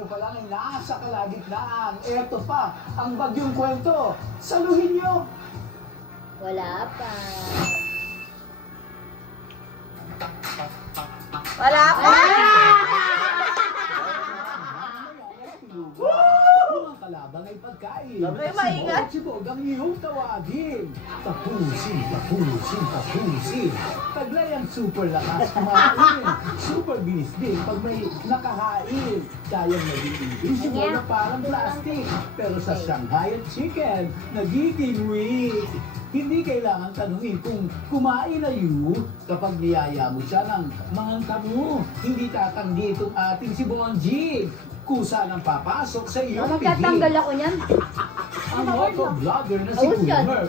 kayo pa lang ay nasa kalagitnaan. Eto pa, ang bagyong kwento. Saluhin nyo! Wala pa. Wala pa! Mga kalabang ay pagkain. Ay, maingat. Sibog ang iyong tawagin. Tapusin, tapusin, tapusin. Taglay ang super lakas kumain. Super bilis din pag may nakahain. Kayang nag-iibig sibog na parang plastic. Pero sa Shanghai at chicken, nagiging weak. Hindi kailangan tanungin kung kumain na you kapag niyaya mo siya ng mga tamu. Hindi tatanggi itong ating si Bonjing. Kusa nang papasok sa iyong bibig. Magtatanggal ako niyan. Ang motovlogger na si Ayos yan. Boomer.